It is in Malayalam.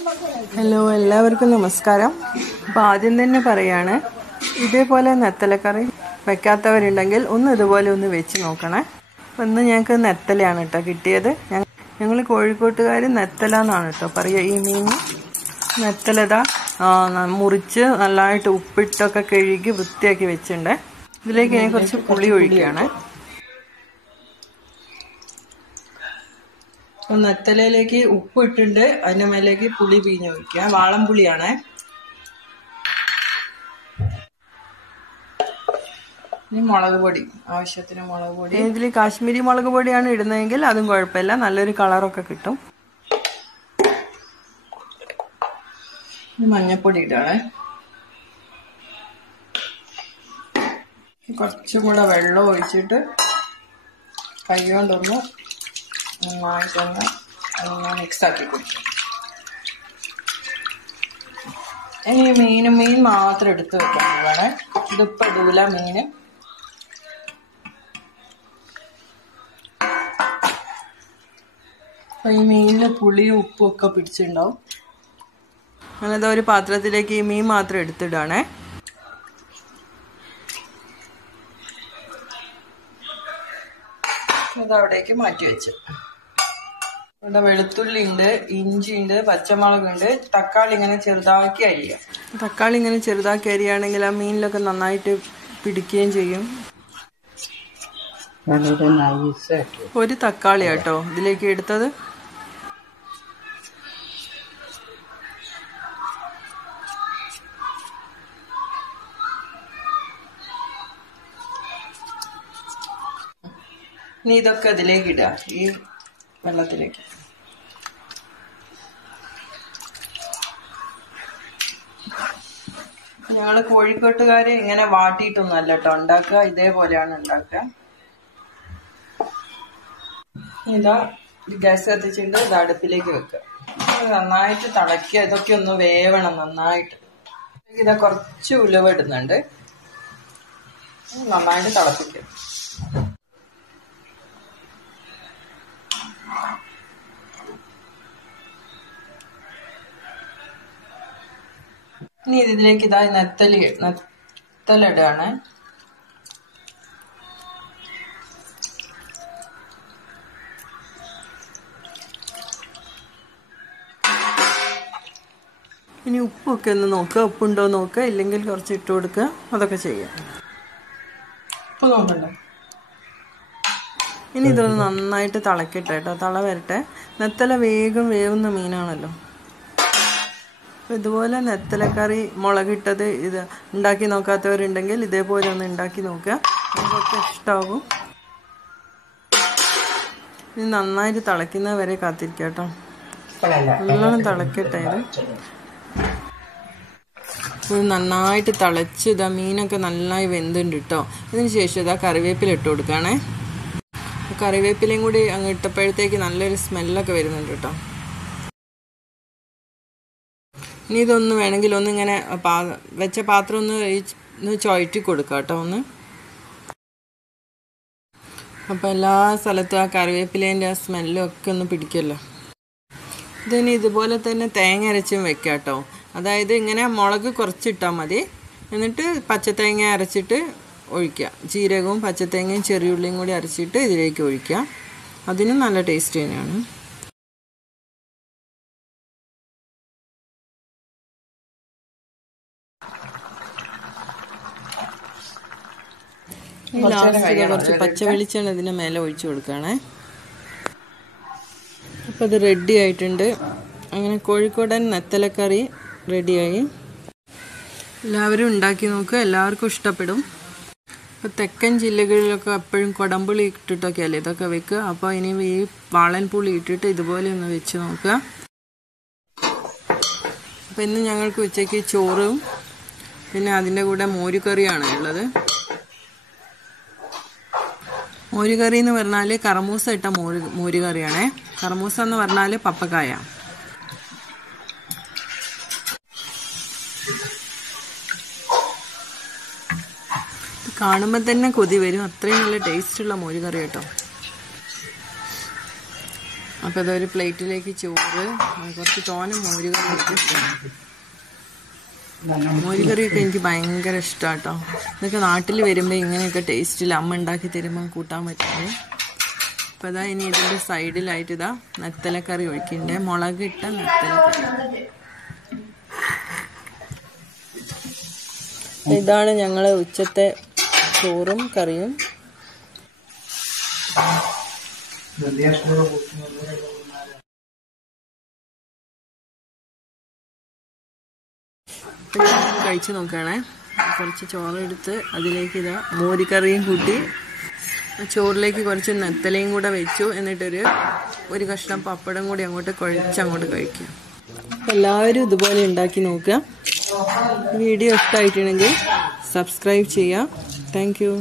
ഹലോ, എല്ലാവർക്കും നമസ്കാരം. അപ്പോൾ ആദ്യം തന്നെ പറയാണ്, ഇതേപോലെ നെത്തലക്കറി വെക്കാത്തവരുണ്ടെങ്കിൽ ഇതുപോലെ ഒന്ന് വെച്ച് നോക്കണേ. അപ്പോൾ ഇന്ന് ഞങ്ങൾക്ക് നെത്തലയാണ് കേട്ടോ കിട്ടിയത്. ഞങ്ങൾ കോഴിക്കോട്ടുകാർ നെത്തല എന്നാണ് കേട്ടോ പറയുക. ഈ മീൻ നെത്തലതാ മുറിച്ച് നല്ലതായിട്ട് ഉപ്പിട്ടൊക്കെ കഴുകി വൃത്തിയാക്കി വെച്ചിട്ടുണ്ട്. ഇതിലേക്ക് ഞാൻ കുറച്ച് പുളി ഒഴിക്കുകയാണ്. നെത്തലയിലേക്ക് ഉപ്പ് ഇട്ടിട്ട് അതിൻ്റെ മേലേക്ക് പുളി പിഴിഞ്ഞ് ഒഴിക്കുക. വാളംപുളിയാണ്. ഇനി മുളക് പൊടി, ആവശ്യത്തിന് മുളക് പൊടി. ഇതിൽ കാശ്മീരി മുളക് പൊടിയാണ് ഇടുന്നതെങ്കിൽ അതും കുഴപ്പമില്ല, നല്ലൊരു കളറൊക്കെ കിട്ടും. മഞ്ഞപ്പൊടി ഇടാണ്. കുറച്ചും കൂടെ വെള്ളം ഒഴിച്ചിട്ട് കൈ കൊണ്ടൊന്ന് നന്നായിട്ടൊന്ന് മിക്സ് ആക്കി കൊടുക്കും. ഇനി മീൻ മാത്രം എടുത്ത് വെക്കാനുള്ളതാണ്. ഇതിപ്പോൾ ഇടൂല മീന്. അപ്പം ഈ മീനിന് പുളിയും ഉപ്പും ഒക്കെ പിടിച്ചിട്ടുണ്ടാവും. അങ്ങനത്തെ ഒരു പാത്രത്തിലേക്ക് ഈ മീൻ മാത്രം എടുത്തിടാണേ. അതവിടേക്ക് മാറ്റി വെച്ചു. ഇവിടെ വെളുത്തുള്ളി ഉണ്ട്, ഇഞ്ചി ഉണ്ട്, പച്ചമുളകുണ്ട്, തക്കാളി ഇങ്ങനെ ചെറുതാക്കി അരിയുക. തക്കാളി ഇങ്ങനെ ചെറുതാക്കി അരിയുകയാണെങ്കിൽ ആ മീനിലൊക്കെ നന്നായിട്ട് പിടിക്കുകയും ചെയ്യും. ഒരു തക്കാളി കേട്ടോ ഇതിലേക്ക് എടുത്തത്. ഇനി ഇതൊക്കെ അതിലേക്ക് ഇടുക, ഈ വെള്ളത്തിലേക്ക്. ഞങ്ങള് കോഴിക്കോട്ടുകാര് ഇങ്ങനെ വാട്ടിയിട്ടൊന്നുമല്ല കേട്ടോ ഉണ്ടാക്കുക, ഇതേപോലെയാണ് ഉണ്ടാക്കുക. ഇതാ ഗ്യാസ് കത്തിച്ചിട്ട് ഇത് അടുപ്പിലേക്ക് വെക്കുക. നന്നായിട്ട് തിളയ്ക്കുക. ഇതൊക്കെ ഒന്ന് വേവണം നന്നായിട്ട്. ഇതാ കുറച്ച് ഉലുവ ഇടുന്നുണ്ട്. നന്നായിട്ട് തിളപ്പിക്കുക. ഇനി ഇതിലേക്ക് ഇതാ നെത്തല ഇടുകയാണ്. ഇനി ഉപ്പൊക്കെ ഒന്ന് നോക്കുക, ഉപ്പുണ്ടോ നോക്കുക, ഇല്ലെങ്കിൽ കുറച്ച് ഇട്ട് കൊടുക്കുക. അതൊക്കെ ചെയ്യാം. ഉപ്പ് നോക്കണ്ടേ. ഇനി ഇതൊന്ന് നന്നായിട്ട് തിളക്കട്ടെ കേട്ടോ, തള വരട്ടെ. നെത്തല വേഗം വേവുന്ന മീനാണല്ലോ. ഇതുപോലെ നെത്തലക്കറി മുളകിട്ടത് ഇത് ഉണ്ടാക്കി നോക്കാത്തവരുണ്ടെങ്കിൽ ഇതേപോലെ ഒന്ന് ഉണ്ടാക്കി നോക്കുക. അതൊക്കെ ഇഷ്ടമാകും. ഇത് നന്നായിട്ട് തിളയ്ക്കുന്ന വരെ കാത്തിരിക്കുക കേട്ടോ. നല്ലോണം തിളക്കട്ടെ. ഇത് നന്നായിട്ട് തിളച്ച് ഇതാ മീനൊക്കെ നന്നായി വെന്തുണ്ട് കേട്ടോ. ഇതിന് ശേഷം ഇതാ കറിവേപ്പില ഇട്ട് കൊടുക്കുകയാണേ. കറിവേപ്പിലയും കൂടി അങ്ങ് ഇട്ടപ്പോഴത്തേക്ക് നല്ലൊരു സ്മെല്ലൊക്കെ വരുന്നുണ്ട് കേട്ടോ. ഇനി ഇതൊന്ന് വേണമെങ്കിൽ ഒന്നിങ്ങനെ വെച്ച പാത്രം ഒന്ന് ചുഴറ്റി കൊടുക്കുക കേട്ടോ ഒന്ന്. അപ്പോൾ എല്ലാ സ്ഥലത്തും ആ കറിവേപ്പിലേൻ്റെ ആ സ്മെല്ലും ഒക്കെ ഒന്ന് പിടിക്കുമല്ലോ. ഇതിന് ഇതുപോലെ തന്നെ തേങ്ങ അരച്ചും വെക്കാം കേട്ടോ. അതായത് ഇങ്ങനെ മുളക് കുറച്ചിട്ടാൽ മതി. എന്നിട്ട് പച്ചത്തേങ്ങ അരച്ചിട്ട് ഒഴിക്കുക. ജീരകവും പച്ചത്തേങ്ങയും ചെറിയുള്ളിയും കൂടി അരച്ചിട്ട് ഇതിലേക്ക് ഒഴിക്കുക. അതിനും നല്ല ടേസ്റ്റ് തന്നെയാണ്. കുറച്ച് പച്ച വെളിച്ചെണ്ണ ഇതിൻ്റെ മേലെ ഒഴിച്ചു കൊടുക്കുകയാണേ. അപ്പോൾ അത് റെഡി ആയിട്ടുണ്ട്. അങ്ങനെ കോഴിക്കോടൻ നെത്തലക്കറി റെഡിയായി. എല്ലാവരും ഉണ്ടാക്കി നോക്കുക, എല്ലാവർക്കും ഇഷ്ടപ്പെടും. ഇപ്പോൾ തെക്കൻ ജില്ലകളിലൊക്കെ എപ്പോഴും കൊടംപുളി ഇട്ടിട്ടൊക്കെയല്ലേ ഇതൊക്കെ വെക്കുക. അപ്പോൾ ഇനി ഈ വാളൻപുളി ഇട്ടിട്ട് ഇതുപോലെ ഒന്ന് വെച്ച് നോക്കുക. അപ്പോൾ ഇന്ന് ഞങ്ങൾക്ക് ഉച്ചയ്ക്ക് ചോറും പിന്നെ അതിൻ്റെ കൂടെ മോരുകറിയാണ് ഉള്ളത്. മോരുകറി എന്ന് പറഞ്ഞാൽ കറമൂസ ഇട്ട മോരുകറിയാണേ. കറമൂസ എന്ന് പറഞ്ഞാൽ പപ്പക്കായ. കാണുമ്പോൾ തന്നെ കൊതി വരും. അത്രയും നല്ല ടേസ്റ്റുള്ള മോരുകറി കേട്ടോ. അപ്പോൾ അതൊരു പ്ലേറ്റിലേക്ക് ചോറ്, കുറച്ച് തോനെ മോരുകറിയൊക്കെ എനിക്ക് ഭയങ്കര ഇഷ്ടമാണ് കേട്ടോ. ഇതൊക്കെ നാട്ടിൽ വരുമ്പോൾ ഇങ്ങനെയൊക്കെ ടേസ്റ്റിൽ അമ്മ ഉണ്ടാക്കി തരുമ്പോൾ കൂട്ടാൻ പറ്റുന്നത്. അപ്പോൾ അതാ ഇനി ഇതിൻ്റെ സൈഡിലായിട്ട് ഇതാ നെത്തലക്കറി ഒഴിക്കണ്ടേ, മുളകിട്ട നെത്തലക്കറി. ഇതാണ് ഞങ്ങൾ ഉച്ചത്തെ ചോറും കറിയും. കഴിച്ച് നോക്കുകയാണേ. കുറച്ച് ചോറെടുത്ത് അതിലേക്ക് ഇതാ മോരുകറിയും കൂട്ടി ചോറിലേക്ക് കുറച്ച് നെത്തലയും കൂടെ വെച്ചു. എന്നിട്ടൊരു കഷ്ണം പപ്പടം കൂടി അങ്ങോട്ട് കുഴച്ചങ്ങോട്ട് കഴിക്കുക. എല്ലാവരും ഇതുപോലെ ഉണ്ടാക്കി നോക്കുക. വീഡിയോ ഇഷ്ടമായിട്ടുണ്ടെങ്കിൽ സബ്സ്ക്രൈബ് ചെയ്യുക. Thank you.